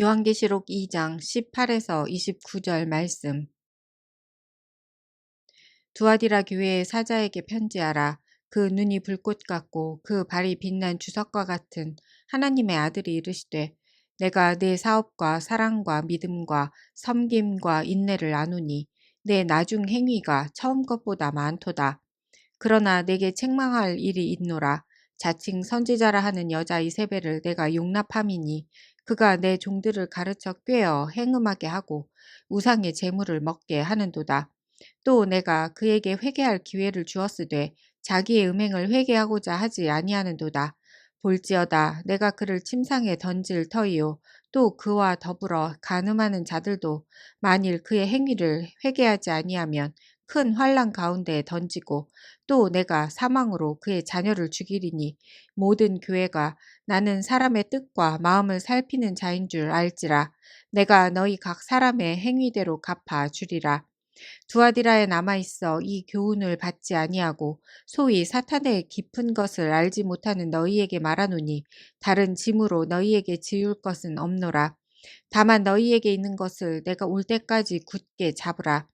요한계시록 2장 18에서 29절 말씀. 두아디라 교회의 사자에게 편지하라. 그 눈이 불꽃 같고 그 발이 빛난 주석과 같은 하나님의 아들이 이르시되, 내가 내 사업과 사랑과 믿음과 섬김과 인내를 아노니 내 나중 행위가 처음 것보다 많도다. 그러나 내게 책망할 일이 있노라. 자칭 선지자라 하는 여자 이세벨을 내가 용납함이니 그가 내 종들을 가르쳐 꾀어 행음하게 하고 우상의 재물을 먹게 하는도다. 또 내가 그에게 회개할 기회를 주었으되 자기의 음행을 회개하고자 하지 아니하는도다. 볼지어다 내가 그를 침상에 던질 터이요 또 그와 더불어 간음하는 자들도 만일 그의 행위를 회개하지 아니하면 큰 환난 가운데에 던지고, 또 내가 사망으로 그의 자녀를 죽이리니 모든 교회가 나는 사람의 뜻과 마음을 살피는 자인 줄 알지라. 내가 너희 각 사람의 행위대로 갚아 주리라. 두아디라에 남아있어 이 교훈을 받지 아니하고 소위 사탄의 깊은 것을 알지 못하는 너희에게 말하노니 다른 짐으로 너희에게 지울 것은 없노라. 다만 너희에게 있는 것을 내가 올 때까지 굳게 잡으라.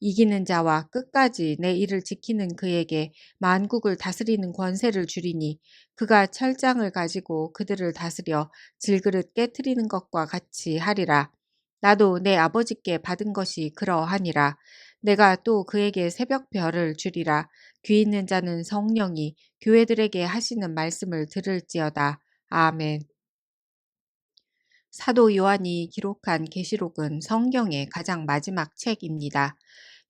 이기는 자와 끝까지 내 일을 지키는 그에게 만국을 다스리는 권세를 주리니 그가 철장을 가지고 그들을 다스려 질그릇 깨트리는 것과 같이 하리라. 나도 내 아버지께 받은 것이 그러하니라. 내가 또 그에게 새벽별을 주리라. 귀 있는 자는 성령이 교회들에게 하시는 말씀을 들을지어다. 아멘. 사도 요한이 기록한 계시록은 성경의 가장 마지막 책입니다.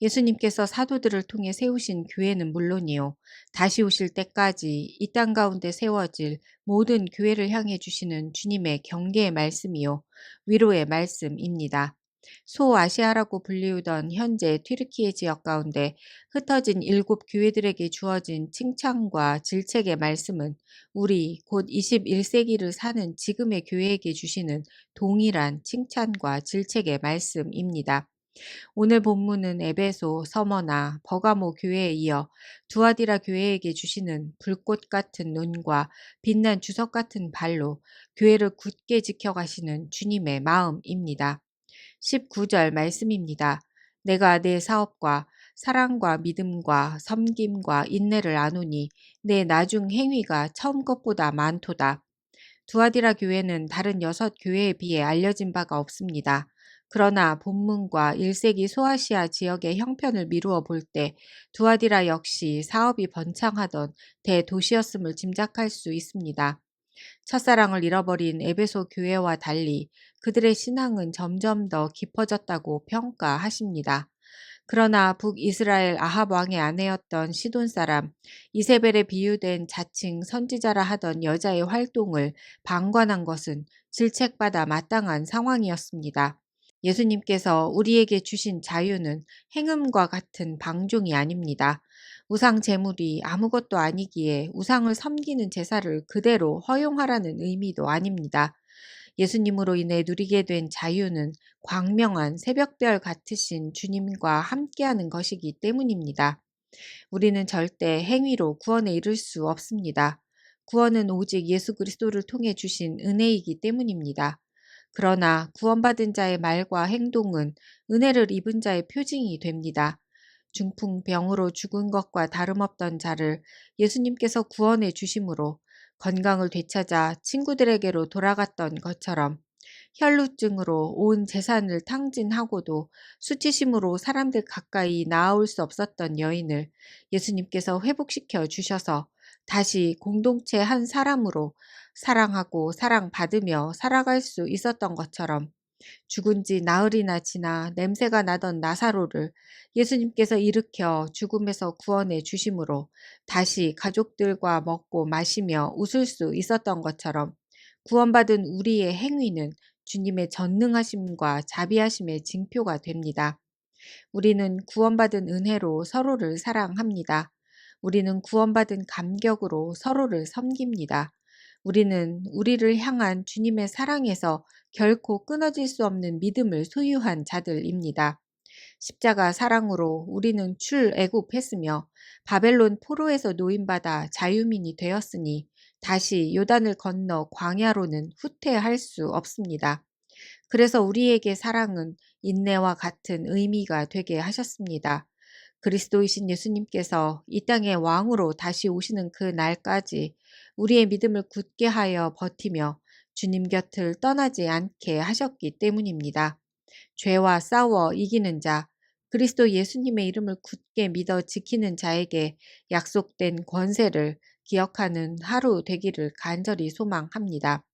예수님께서 사도들을 통해 세우신 교회는 물론이요, 다시 오실 때까지 이 땅 가운데 세워질 모든 교회를 향해 주시는 주님의 경계의 말씀이요, 위로의 말씀입니다. 소아시아라고 불리우던 현재 튀르키예 지역 가운데 흩어진 7 교회들에게 주어진 칭찬과 질책의 말씀은 우리 곧 21세기를 사는 지금의 교회에게 주시는 동일한 칭찬과 질책의 말씀입니다. 오늘 본문은 에베소, 서머나, 버가모 교회에 이어 두아디라 교회에게 주시는 불꽃 같은 눈과 빛난 주석 같은 발로 교회를 굳게 지켜가시는 주님의 마음입니다. 19절 말씀입니다. 내가 내 사업과 사랑과 믿음과 섬김과 인내를 아노니 내 나중 행위가 처음 것보다 많도다. 두아디라 교회는 다른 6 교회에 비해 알려진 바가 없습니다. 그러나 본문과 1세기 소아시아 지역의 형편을 미루어 볼 때 두아디라 역시 사업이 번창하던 대도시였음을 짐작할 수 있습니다. 첫사랑을 잃어버린 에베소 교회와 달리 그들의 신앙은 점점 더 깊어졌다고 평가하십니다. 그러나 북이스라엘 아합 왕의 아내였던 시돈 사람 이세벨에 비유된 자칭 선지자라 하던 여자의 활동을 방관한 것은 질책받아 마땅한 상황이었습니다. 예수님께서 우리에게 주신 자유는 행음과 같은 방종이 아닙니다. 우상 제물이 아무것도 아니기에 우상을 섬기는 제사를 그대로 허용하라는 의미도 아닙니다. 예수님으로 인해 누리게 된 자유는 광명한 새벽별 같으신 주님과 함께하는 것이기 때문입니다. 우리는 절대 행위로 구원에 이를 수 없습니다. 구원은 오직 예수 그리스도를 통해 주신 은혜이기 때문입니다. 그러나 구원받은 자의 말과 행동은 은혜를 입은 자의 표징이 됩니다. 중풍병으로 죽은 것과 다름없던 자를 예수님께서 구원해 주심으로 건강을 되찾아 친구들에게로 돌아갔던 것처럼 혈루증으로 온 재산을 탕진하고도 수치심으로 사람들 가까이 나아올 수 없었던 여인을 예수님께서 회복시켜 주셔서 다시 공동체 한 사람으로 사랑하고 사랑받으며 살아갈 수 있었던 것처럼 죽은 지 나흘이나 지나 냄새가 나던 나사로를 예수님께서 일으켜 죽음에서 구원해 주심으로 다시 가족들과 먹고 마시며 웃을 수 있었던 것처럼 구원받은 우리의 행위는 주님의 전능하심과 자비하심의 징표가 됩니다. 우리는 구원받은 은혜로 서로를 사랑합니다. 우리는 구원받은 감격으로 서로를 섬깁니다. 우리는 우리를 향한 주님의 사랑에서 결코 끊어질 수 없는 믿음을 소유한 자들입니다. 십자가 사랑으로 우리는 출애굽했으며 바벨론 포로에서 노임받아 자유민이 되었으니 다시 요단을 건너 광야로는 후퇴할 수 없습니다. 그래서 우리에게 사랑은 인내와 같은 의미가 되게 하셨습니다. 그리스도이신 예수님께서 이 땅의 왕으로 다시 오시는 그 날까지 우리의 믿음을 굳게 하여 버티며 주님 곁을 떠나지 않게 하셨기 때문입니다. 죄와 싸워 이기는 자, 그리스도 예수님의 이름을 굳게 믿어 지키는 자에게 약속된 권세를 기억하는 하루 되기를 간절히 소망합니다.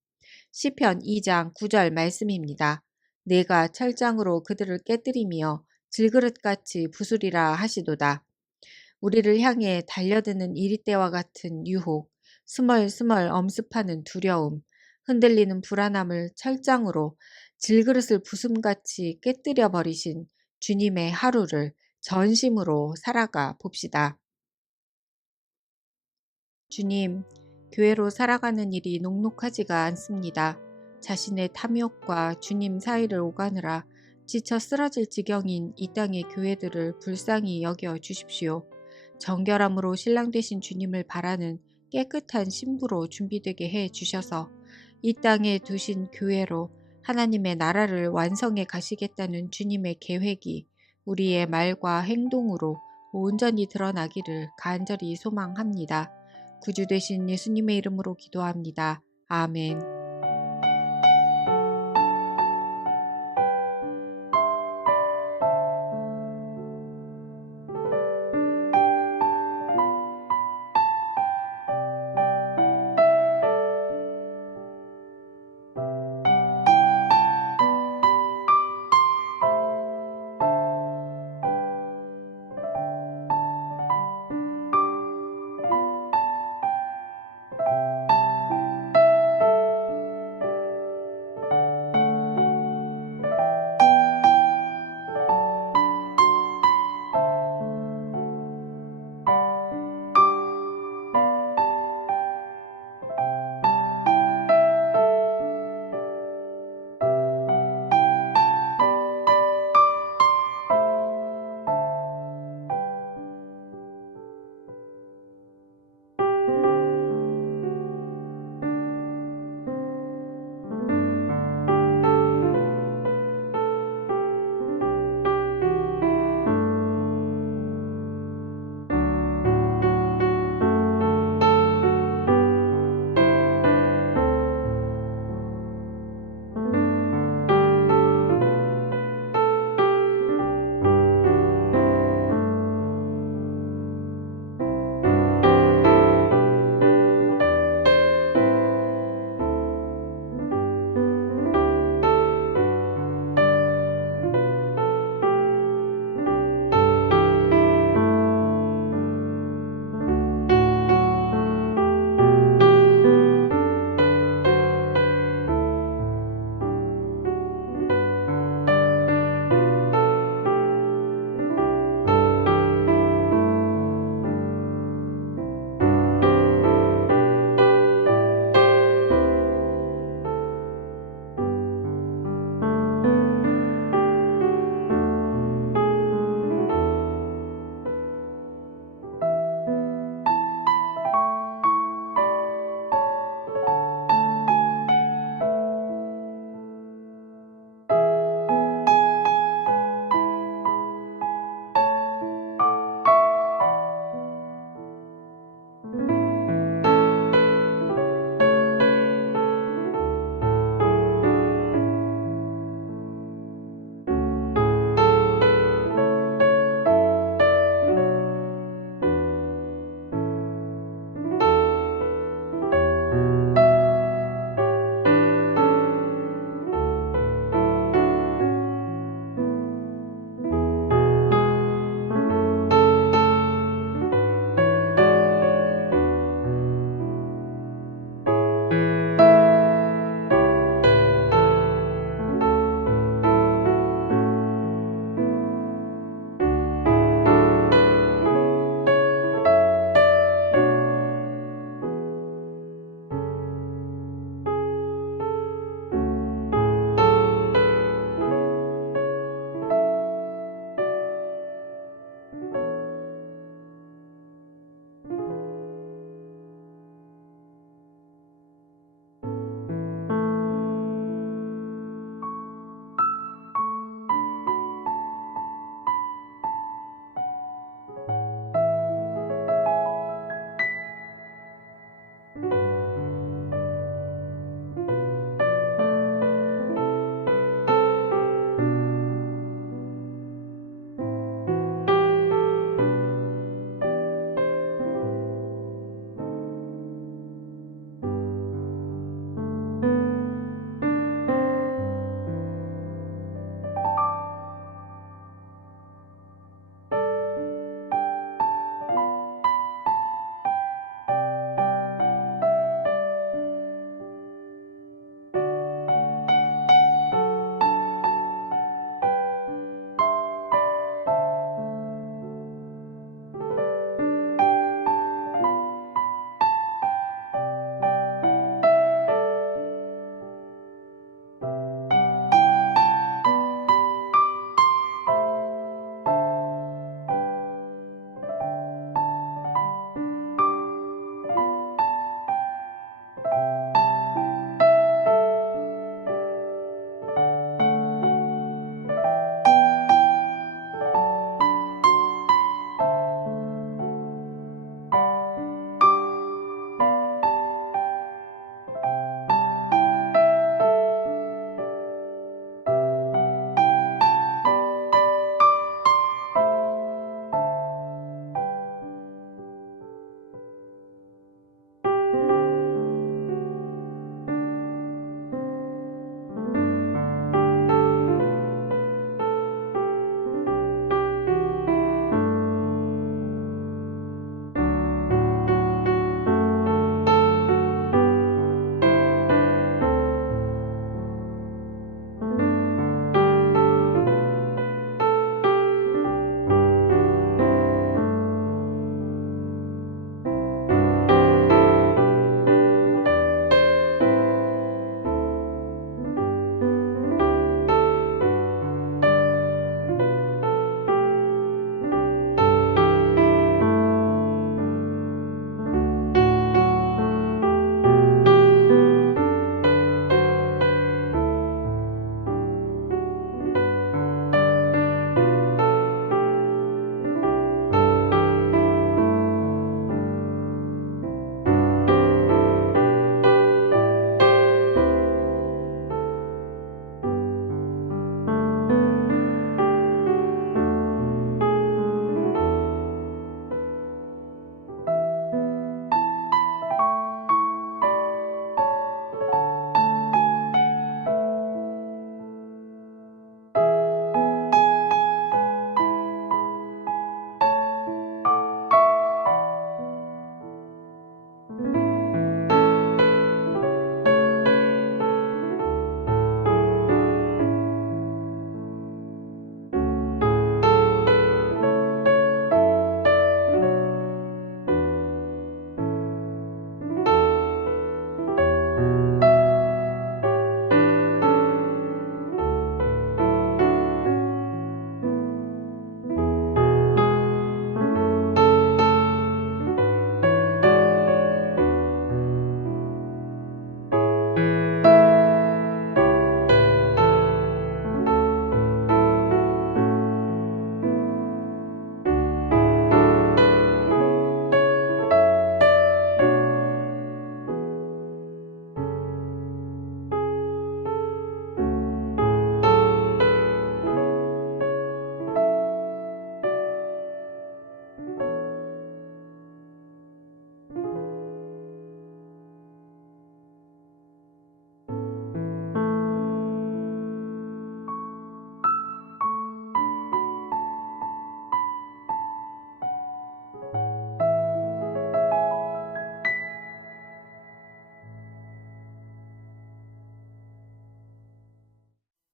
시편 2장 9절 말씀입니다. 내가 철장으로 그들을 깨뜨리며 질그릇같이 부수리라 하시도다. 우리를 향해 달려드는 이리때와 같은 유혹, 스멀스멀 엄습하는 두려움, 흔들리는 불안함을 철장으로 질그릇을 부숨같이 깨뜨려 버리신 주님의 하루를 전심으로 살아가 봅시다. 주님, 교회로 살아가는 일이 녹록하지가 않습니다. 자신의 탐욕과 주님 사이를 오가느라 지쳐 쓰러질 지경인 이 땅의 교회들을 불쌍히 여겨 주십시오. 정결함으로 신랑 되신 주님을 바라는 깨끗한 신부로 준비되게 해 주셔서 이 땅에 두신 교회로 하나님의 나라를 완성해 가시겠다는 주님의 계획이 우리의 말과 행동으로 온전히 드러나기를 간절히 소망합니다. 구주 되신 예수님의 이름으로 기도합니다. 아멘.